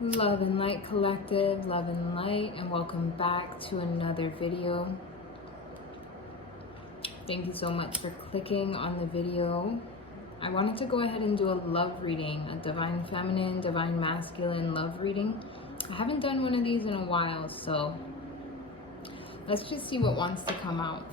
Love and light collective, love and light, and welcome back to another video. Thank you so much for clicking on the video. I wanted to go ahead and do a love reading, a divine feminine, divine masculine love reading. I haven't done one of these in a while, so let's just see what wants to come out.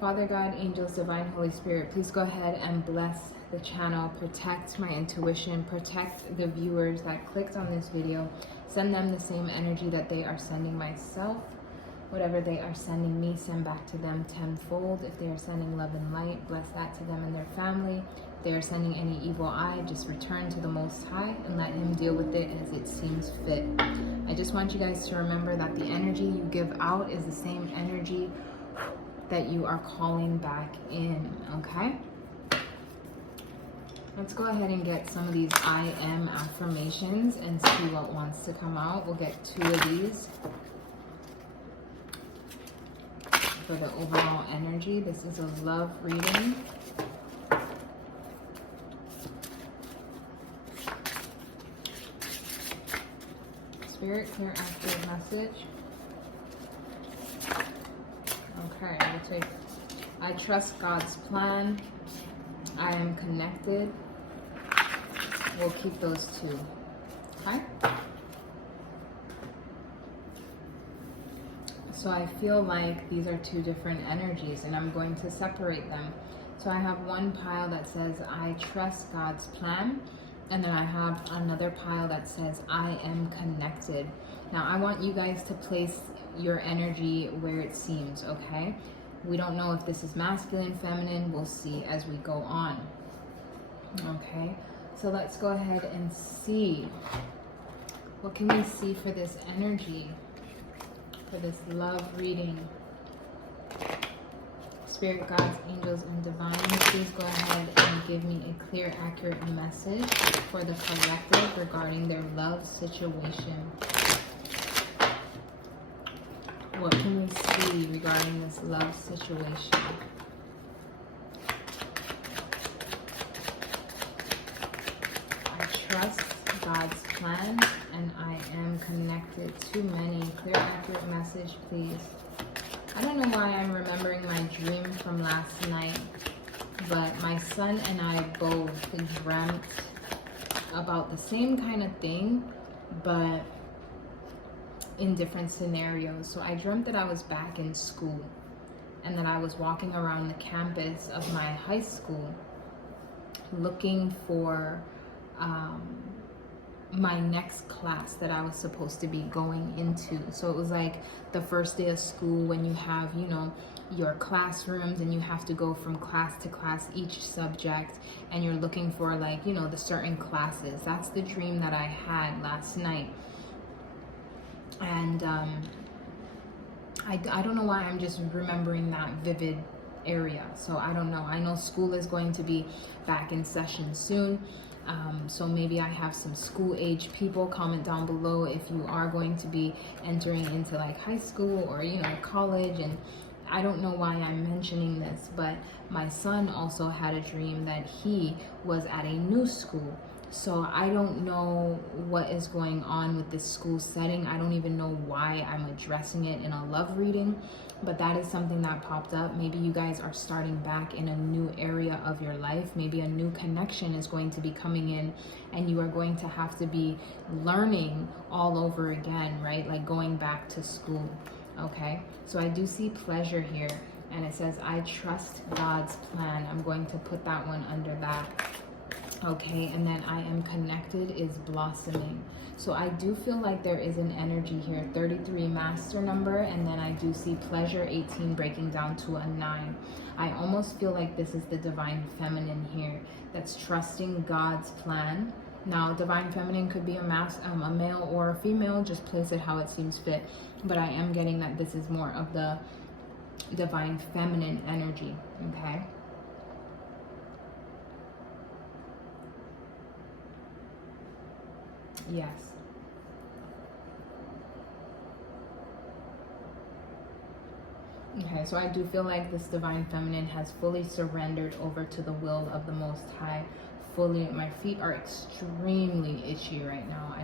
Father God, angels, divine Holy Spirit, please go ahead and bless the channel, protect my intuition, protect the viewers that clicked on this video, send them the same energy that they are sending myself. Whatever they are sending me, send back to them tenfold. If they are sending love and light, bless that to them and their family. If they are sending any evil eye, just return to the Most High and let Him deal with it as it seems fit. I just want you guys to remember that the energy you give out is the same energy that you are calling back in, okay? Let's go ahead and get some of these I am affirmations and see what wants to come out. We'll get 2 of these for the overall energy. This is a love reading. Spirit, clear, accurate message. Okay, we'll take I trust God's plan. I am connected. We'll keep those 2. Okay? So I feel like these are 2 different energies and I'm going to separate them. So I have one pile that says I trust God's plan, and then I have another pile that says I am connected. Now I want you guys to place your energy where it seems, okay? We don't know if this is masculine, feminine. We'll see as we go on. Okay, so let's go ahead and see. What can we see for this energy, for this love reading? Spirit, gods, angels, and divine, please go ahead and give me a clear, accurate message for the collective regarding their love situation. What can we see regarding this love situation? I trust God's plan and I am connected. Too many. Clear, accurate message, please. I don't know why I'm remembering my dream from last night, but my son and I both dreamt about the same kind of thing, but in different scenarios. So I dreamt that I was back in school and that I was walking around the campus of my high school looking for my next class that I was supposed to be going into. So it was like the first day of school when you have, you know, your classrooms and you have to go from class to class, each subject, and you're looking for, like, you know, the certain classes. That's the dream that I had last night. And I don't know why I'm just remembering that vivid area. So I don't know. I know school is going to be back in session soon. So maybe I have some school age people. Comment down below if you are going to be entering into like high school or, you know, college. And I don't know why I'm mentioning this, but my son also had a dream that he was at a new school. So I don't know what is going on with this school setting. I don't even know why I'm addressing it in a love reading, but that is something that popped up. Maybe you guys are starting back in a new area of your life. Maybe a new connection is going to be coming in and you are going to have to be learning all over again, right? Like going back to school, okay? So I do see pleasure here, and it says, I trust God's plan. I'm going to put that one under that. Okay, and then I am connected is blossoming. So I do feel like there is an energy here. 33 master number, and then I do see pleasure 18 breaking down to a 9. I almost feel like this is the divine feminine here that's trusting God's plan. Now, divine feminine could be a male or a female. Just place it how it seems fit. But I am getting that this is more of the divine feminine energy, okay? Yes. Okay, so I do feel like this divine feminine has fully surrendered over to the will of the Most High, fully, my feet are extremely itchy right now.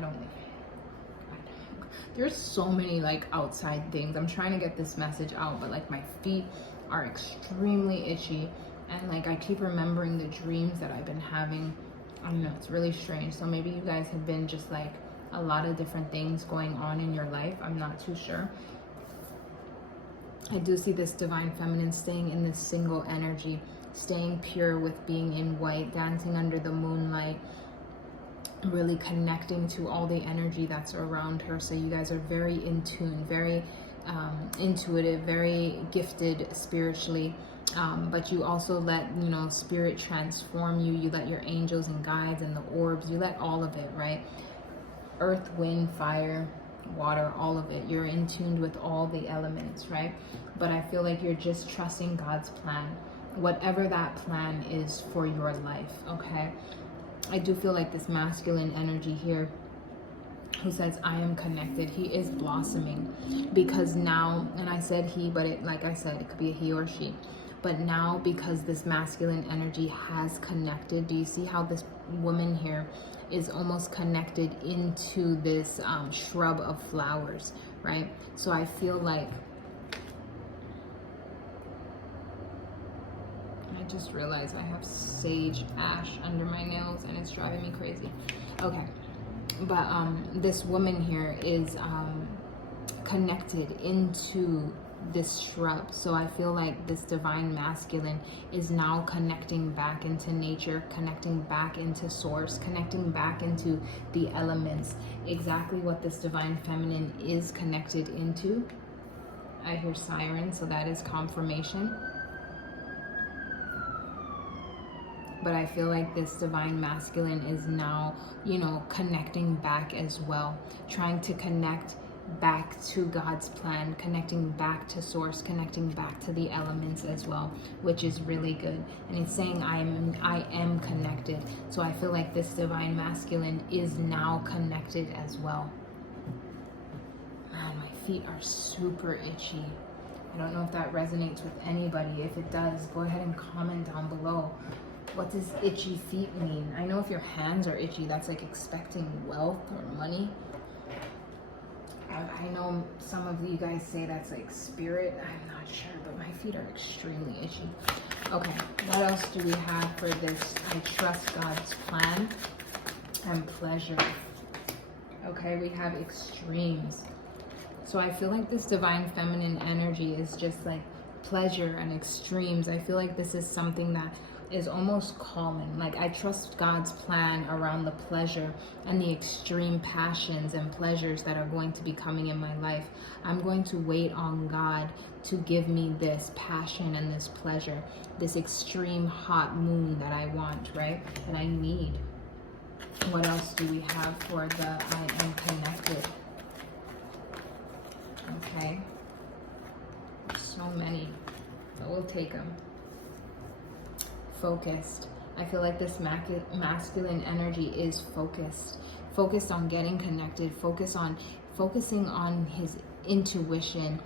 There's so many like outside things. I'm trying to get this message out, but like my feet are extremely itchy, and like I keep remembering the dreams that I've been having. I don't know, it's really strange. So maybe you guys have been just like a lot of different things going on in your life. I'm not too sure. I do see this divine feminine staying in this single energy, staying pure with being in white, dancing under the moonlight, really connecting to all the energy that's around her. So you guys are very in tune, very intuitive, very gifted spiritually, but you also let, you know, spirit transform you. You let your angels and guides and the orbs, you let all of it, right? Earth, wind, fire, water, all of it. You're in tune with all the elements, right? But I feel like you're just trusting God's plan, whatever that plan is for your life, okay? I do feel like this masculine energy here who says, I am connected. He is blossoming, because now, and I said he, but it, like I said, it could be a he or she. But now, because this masculine energy has connected, do you see how this woman here is almost connected into this shrub of flowers, right? So I feel like, I just realized I have sage ash under my nails and it's driving me crazy. Okay, but this woman here is connected into this shrub. So I feel like this divine masculine is now connecting back into nature, connecting back into source, connecting back into the elements, exactly what this divine feminine is connected into. I hear siren, so that is confirmation. But I feel like this divine masculine is now, you know, connecting back as well, trying to connect back to God's plan, connecting back to source, connecting back to the elements as well, which is really good. And it's saying I am connected. So I feel like this divine masculine is now connected as well. Man, my feet are super itchy. I don't know if that resonates with anybody. If it does, go ahead and comment down below. What does itchy feet mean? I know if your hands are itchy, that's like expecting wealth or money. I know some of you guys say that's like spirit. I'm not sure, but my feet are extremely itchy. Okay, what else do we have for this? I trust God's plan and pleasure. Okay, we have extremes. So I feel like this divine feminine energy is just like pleasure and extremes. I feel like this is something that is almost calming. Like I trust God's plan around the pleasure and the extreme passions and pleasures that are going to be coming in my life. I'm going to wait on God to give me this passion and this pleasure, this extreme hot moon that I want, right? That I need. What else do we have for the I am connected? Okay. There's so many, but we'll take them. Focused. I feel like this masculine energy is focused on getting connected, focusing on his intuition,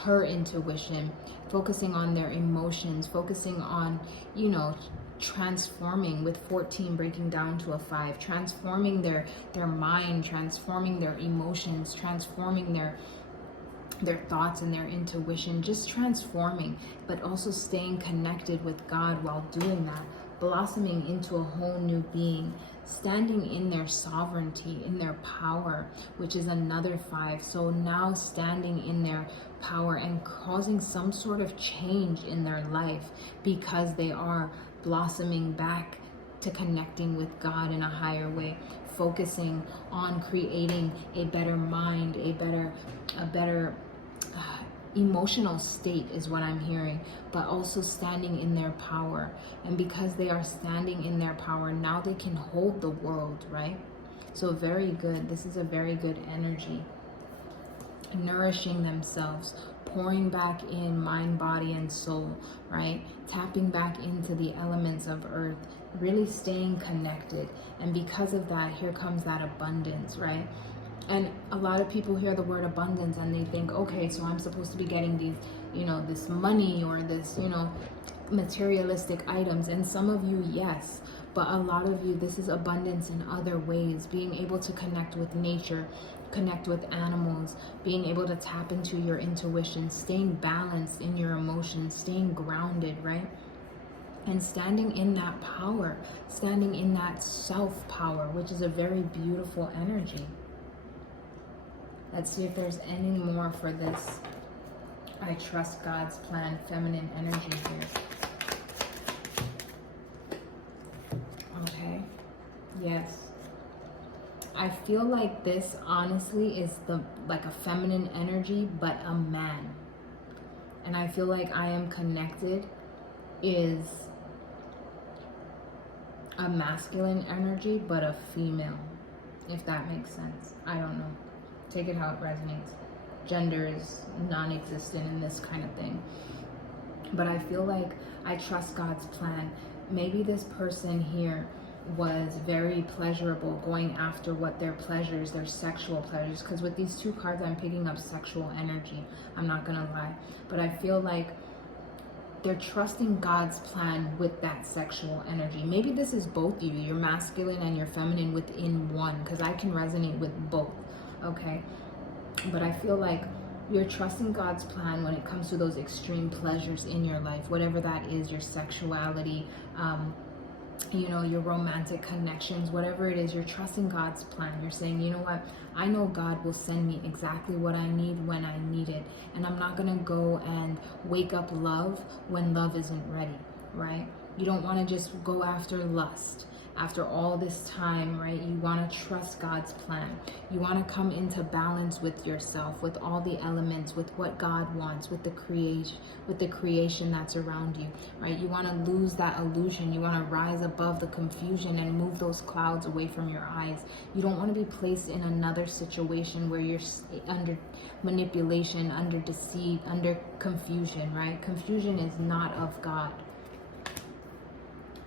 her intuition, focusing on their emotions, focusing on, you know, transforming, with 14 breaking down to a 5, transforming their mind, transforming their emotions, transforming their thoughts and their intuition, just transforming, but also staying connected with God while doing that, blossoming into a whole new being, standing in their sovereignty, in their power, which is another 5. So now standing in their power and causing some sort of change in their life because they are blossoming back to connecting with God in a higher way, focusing on creating a better mind, a better emotional state is what I'm hearing, but also standing in their power. And because they are standing in their power, now they can hold the world, right? So very good. This is a very good energy. Nourishing themselves, pouring back in mind, body, and soul, right? Tapping back into the elements of earth, really staying connected. And because of that, here comes that abundance, right? And a lot of people hear the word abundance and they think, okay, so I'm supposed to be getting these, you know, this money or this, you know, materialistic items. And some of you, yes, But a lot of you, this is abundance in other ways. Being able to connect with nature, connect with animals, being able to tap into your intuition, staying balanced in your emotions, staying grounded, right? And standing in that power, standing in that self-power, which is a very beautiful energy. Let's see if there's any more for this. I trust God's plan, feminine energy here. Okay. Yes. I feel like this honestly is like a feminine energy, but a man. And I feel like I am connected is a masculine energy, but a female, if that makes sense. I don't know. Take it how it resonates. Gender is non-existent in this kind of thing. But I feel like I trust God's plan. Maybe this person here was very pleasurable, going after what their pleasures, their sexual pleasures. Because with these two cards, I'm picking up sexual energy. I'm not going to lie. But I feel like they're trusting God's plan with that sexual energy. Maybe this is both you, your masculine and your feminine within one, because I can resonate with both, okay? But I feel like you're trusting God's plan when it comes to those extreme pleasures in your life, whatever that is, your sexuality, you know, your romantic connections, whatever it is, you're trusting God's plan. You're saying, you know what, I know God will send me exactly what I need when I need it. And I'm not going to go and wake up love when love isn't ready, right? You don't want to just go after lust. After all this time, right? You want to trust God's plan. You want to come into balance with yourself, with all the elements, with what God wants, with the creation that's around you, right? You want to lose that illusion. You want to rise above the confusion and move those clouds away from your eyes. You don't want to be placed in another situation where you're under manipulation, under deceit, under confusion, right? Confusion is not of God.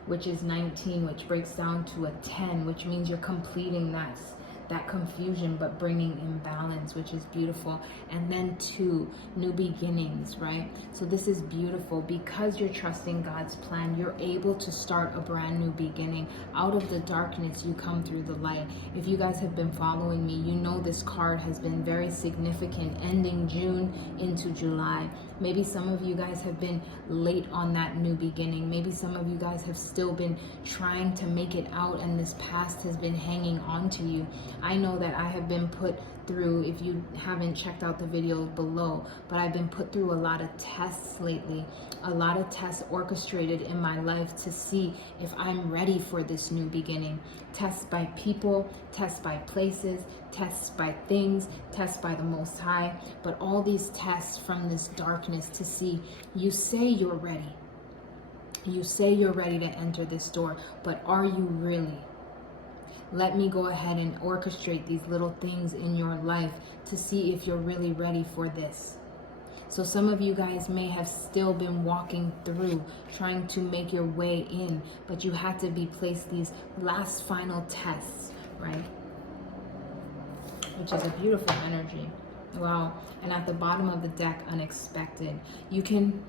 Which is 19, which breaks down to a 10, which means you're completing that confusion, but bringing in balance, which is beautiful. And then 2, new beginnings, right? So this is beautiful. Because you're trusting God's plan, you're able to start a brand new beginning. Out of the darkness, you come through the light. If you guys have been following me, you know this card has been very significant, ending June into July. Maybe some of you guys have been late on that new beginning. Maybe some of you guys have still been trying to make it out, and this past has been hanging on to you. I know that I have been put through, if you haven't checked out the video below, but I've been put through a lot of tests lately, a lot of tests orchestrated in my life to see if I'm ready for this new beginning. Tests by people, tests by places, tests by things, tests by the Most High, but all these tests from this darkness to see, you say you're ready. You say you're ready to enter this door, but are you really? Let me go ahead and orchestrate these little things in your life to see if you're really ready for this. So some of you guys may have still been walking through, trying to make your way in, but you had to be placed these last final tests, right? Which is a beautiful energy. Wow. And at the bottom of the deck, unexpected. You can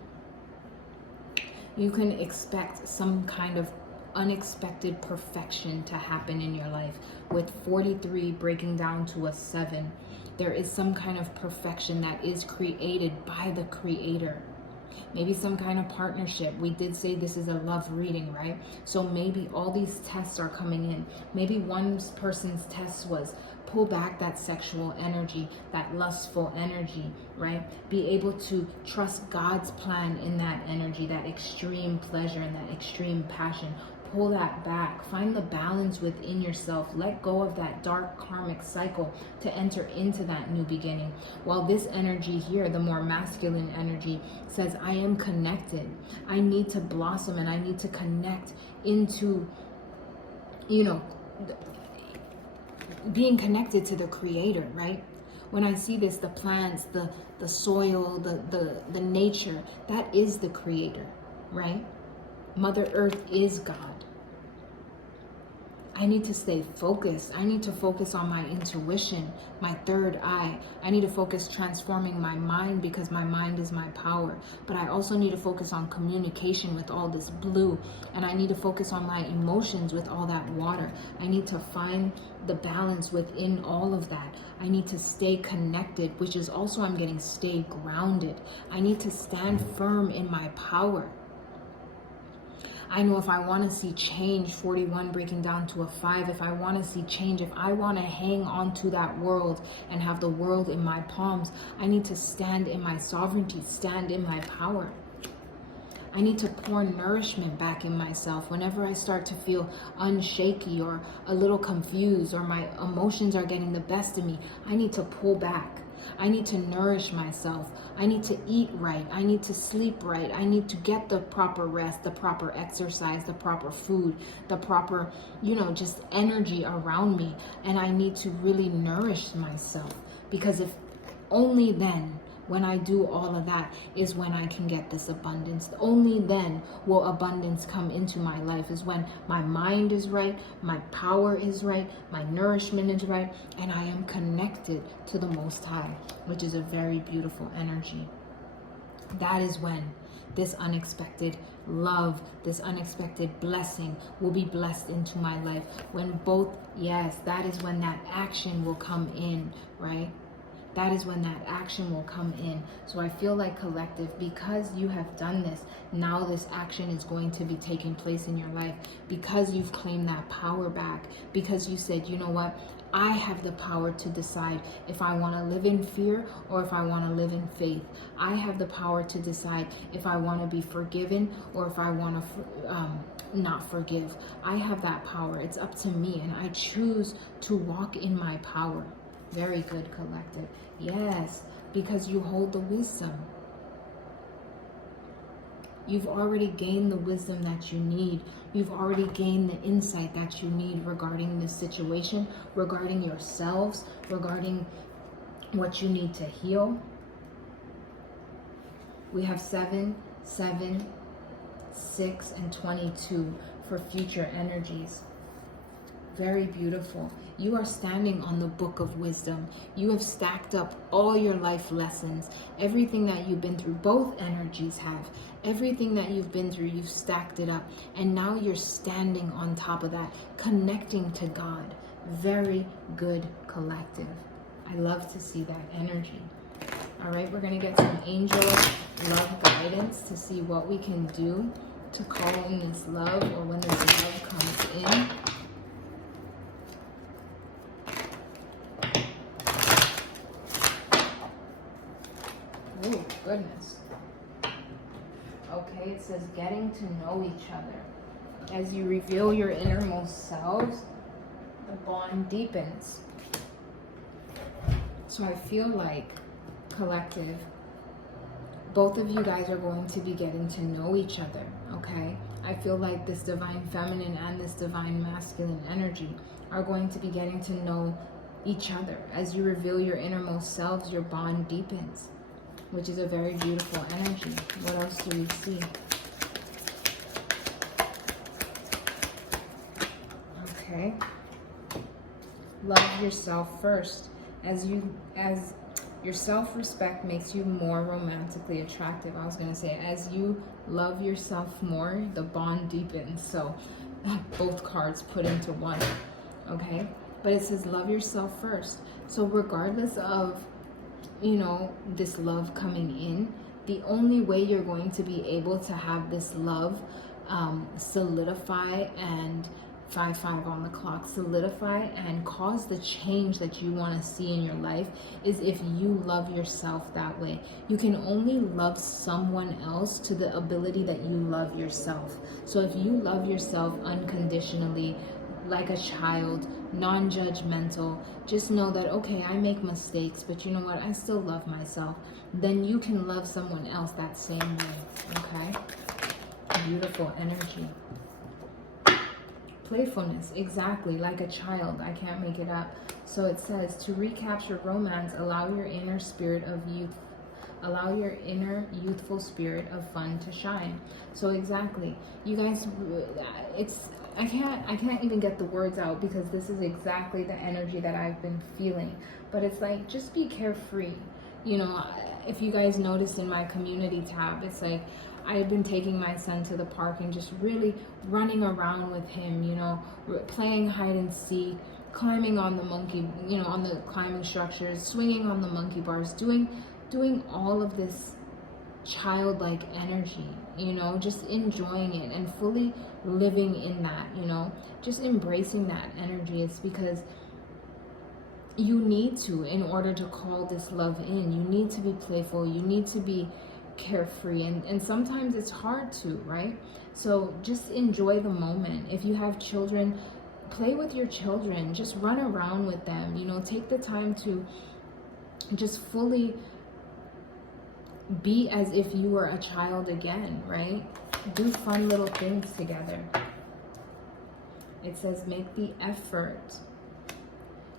expect some kind of unexpected perfection to happen in your life. With 43 breaking down to a 7, there is some kind of perfection that is created by the Creator. Maybe some kind of partnership. We did say this is a love reading, right? So maybe all these tests are coming in. Maybe one person's test was pull back that sexual energy, that lustful energy, right? Be able to trust God's plan in that energy, that extreme pleasure and that extreme passion. Pull that back. Find the balance within yourself. Let go of that dark karmic cycle to enter into that new beginning. While this energy here, the more masculine energy, says, I am connected. I need to blossom and I need to connect into, you know, being connected to the Creator, right? When I see this, the plants, the soil, the nature, that is the Creator, right? Mother Earth is God. I need to stay focused. I need to focus on my intuition, my third eye. I need to focus transforming my mind, because my mind is my power. But I also need to focus on communication with all this blue. And I need to focus on my emotions with all that water. I need to find the balance within all of that. I need to stay connected, which is also, I'm getting, stay grounded. I need to stand firm in my power. I know if I want to see change, 41 breaking down to a 5, if I want to see change, if I want to hang on to that world and have the world in my palms, I need to stand in my sovereignty, stand in my power. I need to pour nourishment back in myself. Whenever I start to feel unshaky or a little confused, or my emotions are getting the best of me, I need to pull back. I need to nourish myself. I need to eat right. I need to sleep right. I need to get the proper rest, the proper exercise, the proper food, the proper, just energy around me. And I need to really nourish myself, because if only then, when I do all of that, is when I can get this abundance. Only then will abundance come into my life, is when my mind is right, my power is right, my nourishment is right, and I am connected to the Most High, which is a very beautiful energy. That is when this unexpected love, this unexpected blessing will be blessed into my life. When both, yes, that is when that action will come in, right? That is when that action will come in. So I feel like, collective, because you have done this, now this action is going to be taking place in your life, because you've claimed that power back, because you said, you know what, I have the power to decide if I want to live in fear or if I want to live in faith. I have the power to decide if I want to be forgiven or if I want to not forgive. I have that power. It's up to me, and I choose to walk in my power. Very good, collective. Yes, because you hold the wisdom. You've already gained the wisdom that you need. You've already gained the insight that you need regarding this situation, regarding yourselves, regarding what you need to heal. We have 7, 7, 6, and 22 for future energies. Very beautiful. You are standing on the book of wisdom. You have stacked up all your life lessons, everything that you've been through. Both energies have. Everything that you've been through, you've stacked it up. And now you're standing on top of that, connecting to God. Very good, collective. I love to see that energy. All right, we're going to get some angel love guidance to see what we can do to call in this love, or when this love comes in. Oh, goodness. Okay, it says getting to know each other. As you reveal your innermost selves, the bond deepens. So I feel like, collective, both of you guys are going to be getting to know each other, okay? I feel like this divine feminine and this divine masculine energy are going to be getting to know each other. As you reveal your innermost selves, your bond deepens, which is a very beautiful energy. What else do we see? Okay. Love yourself first. As your self-respect makes you more romantically attractive. I was going to say, as you love yourself more, the bond deepens. So both cards put into one. Okay? But it says love yourself first. So regardless of, this love coming in, the only way you're going to be able to have this love solidify and 5-5 on the clock, solidify and cause the change that you want to see in your life is if you love yourself that way. You can only love someone else to the ability that you love yourself. So if you love yourself unconditionally, like a child, non-judgmental, just know that, okay, I make mistakes, but you know what, I still love myself. Then you can love someone else that same way, okay? Beautiful energy. Playfulness, exactly, like a child. I can't make it up. So it says, to recapture romance, allow your inner spirit of youth. Allow your inner youthful spirit of fun to shine. So exactly, you guys, I can't even get the words out, because this is exactly the energy that I've been feeling. But it's like, just be carefree. You know, if you guys notice in my community tab, it's like I've been taking my son to the park and just really running around with him, you know, playing hide and seek, climbing on the monkey, you know, on the climbing structures, swinging on the monkey bars, doing all of this childlike energy, you know, just enjoying it and fully living in that, you know, just embracing that energy. It's because you need to, in order to call this love in, you need to be playful, you need to be carefree, and sometimes it's hard to, right? So just enjoy the moment. If you have children, play with your children, just run around with them, you know, take the time to just fully be as if you were a child again, right? Do fun little things together. It says, make the effort.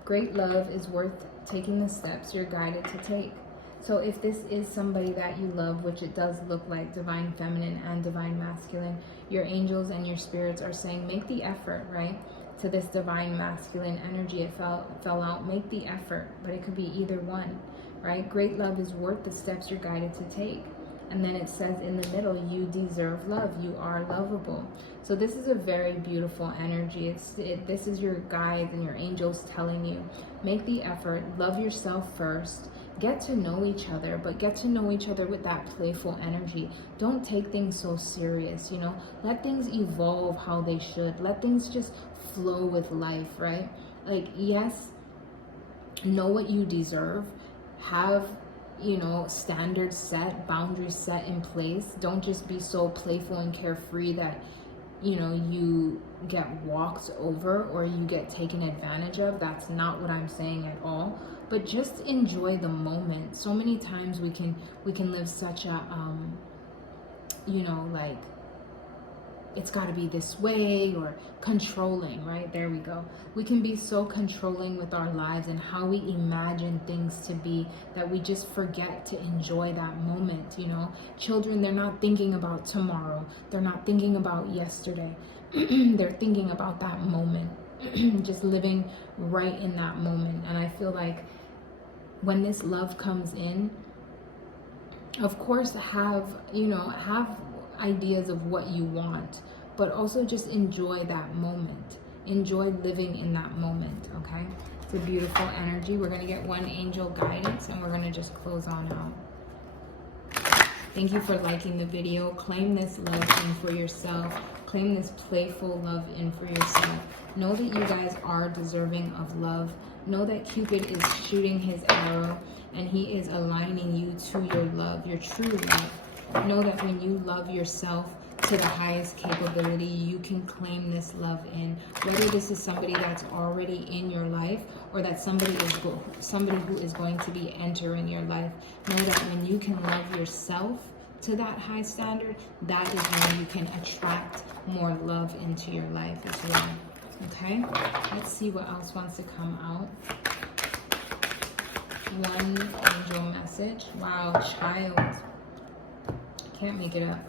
Great love is worth taking the steps you're guided to take. So if this is somebody that you love, which it does look like, divine feminine and divine masculine, your angels and your spirits are saying, make the effort, right? To this divine masculine energy, it fell out, make the effort, but it could be either one, right? Great love is worth the steps you're guided to take. And then it says in the middle, you deserve love, you are lovable. So this is a very beautiful energy. This is your guides and your angels telling you, make the effort, love yourself first, get to know each other, but get to know each other with that playful energy. Don't take things so serious, you know, let things evolve how they should. Let things just flow with life, right? Like, yes, know what you deserve, have, you know, standards set, boundaries set in place. Don't just be so playful and carefree that, you know, you get walked over or you get taken advantage of. That's not what I'm saying at all. But just enjoy the moment. So many times we can live such a you know, like, it's got to be this way, or controlling, right? There we go. We can be so controlling with our lives and how we imagine things to be that we just forget to enjoy that moment, you know? Children, they're not thinking about tomorrow. They're not thinking about yesterday. They're thinking about that moment, just living right in that moment. And I feel like when this love comes in, of course, have ideas of what you want, but also just enjoy that moment. Enjoy living in that moment, okay? It's a beautiful energy. We're going to get one angel guidance and we're going to just close on out. Thank you for liking the video. Claim this love in for yourself. Claim this playful love in for yourself. Know that you guys are deserving of love. Know that Cupid is shooting his arrow and he is aligning you to your love, your true love. Know that when you love yourself to the highest capability, you can claim this love in. Whether this is somebody that's already in your life or that somebody who is going to be entering your life, know that when you can love yourself to that high standard, that is when you can attract more love into your life as well. Okay, let's see what else wants to come out. One angel message. Wow, child. Can't make it up.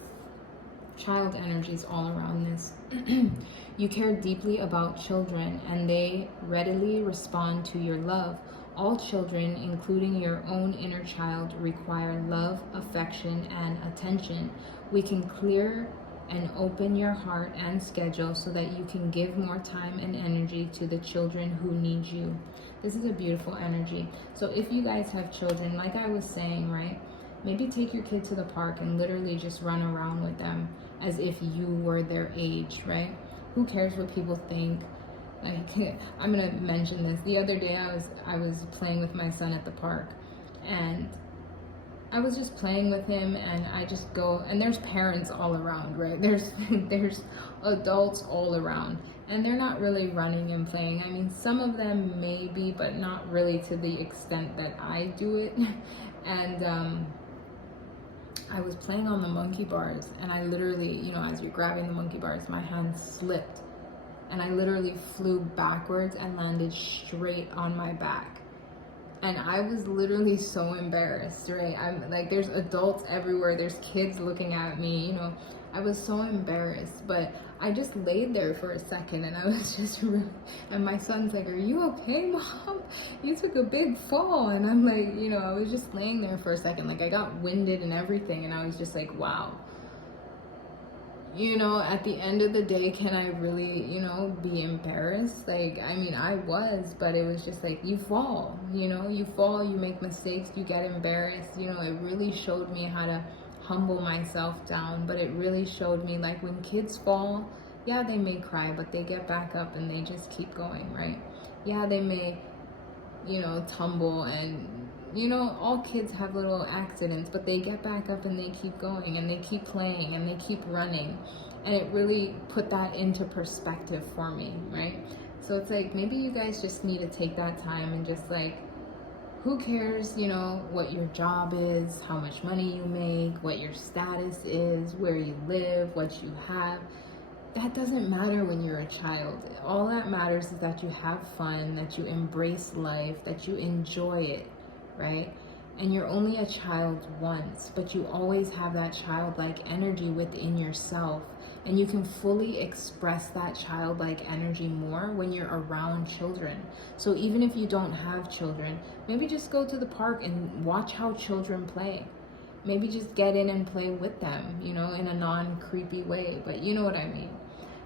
Child energies all around this. You care deeply about children and they readily respond to your love. All children, including your own inner child, require love, affection, and attention. We can clear and open your heart and schedule so that you can give more time and energy to the children who need you. This is a beautiful energy. So if you guys have children, like I was saying, right? Maybe take your kid to the park and literally just run around with them as if you were their age, right? Who cares what people think? Like, I'm gonna mention this. The other day I was playing with my son at the park and I was just playing with him and I just go, and there's parents all around, right? There's adults all around and they're not really running and playing. I mean, some of them maybe, but not really to the extent that I do it. And I was playing on the monkey bars and I literally, you know, as you're grabbing the monkey bars, my hand slipped and I literally flew backwards and landed straight on my back. And I was literally so embarrassed, right? I'm like, there's adults everywhere, there's kids looking at me, you know, I was so embarrassed, but I just laid there for a second and I was just really, and my son's like, "Are you okay, Mom? You took a big fall." And I'm like, you know, I was just laying there for a second. Like I got winded and everything. And I was just like, wow. You know, at the end of the day, can I really, you know, be embarrassed? Like, I mean, I was, but it was just like, you fall, you know, you fall, you make mistakes, you get embarrassed. You know, it really showed me how to humble myself down, but it really showed me, like, when kids fall, yeah, they may cry, but they get back up and they just keep going, right? Yeah, they may, you know, tumble, and you know, all kids have little accidents, but they get back up and they keep going and they keep playing and they keep running. And it really put that into perspective for me, right? So it's like, maybe you guys just need to take that time and just like, who cares, you know, what your job is, how much money you make, what your status is, where you live, what you have. That doesn't matter when you're a child. All that matters is that you have fun, that you embrace life, that you enjoy it, right? And you're only a child once, but you always have that childlike energy within yourself. And you can fully express that childlike energy more when you're around children. So even if you don't have children, maybe just go to the park and watch how children play. Maybe just get in and play with them, you know, in a non-creepy way, but you know what I mean.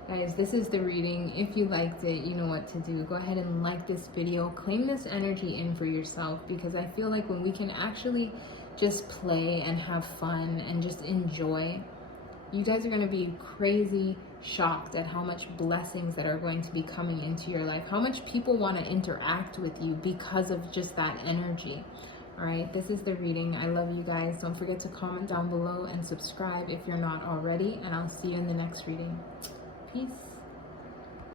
Guys, this is the reading. If you liked it, you know what to do. Go ahead and like this video. Claim this energy in for yourself, because I feel like when we can actually just play and have fun and just enjoy, you guys are going to be crazy shocked at how much blessings that are going to be coming into your life, how much people want to interact with you because of just that energy. All right, this is the reading. I love you guys. Don't forget to comment down below and subscribe if you're not already, and I'll see you in the next reading. Peace.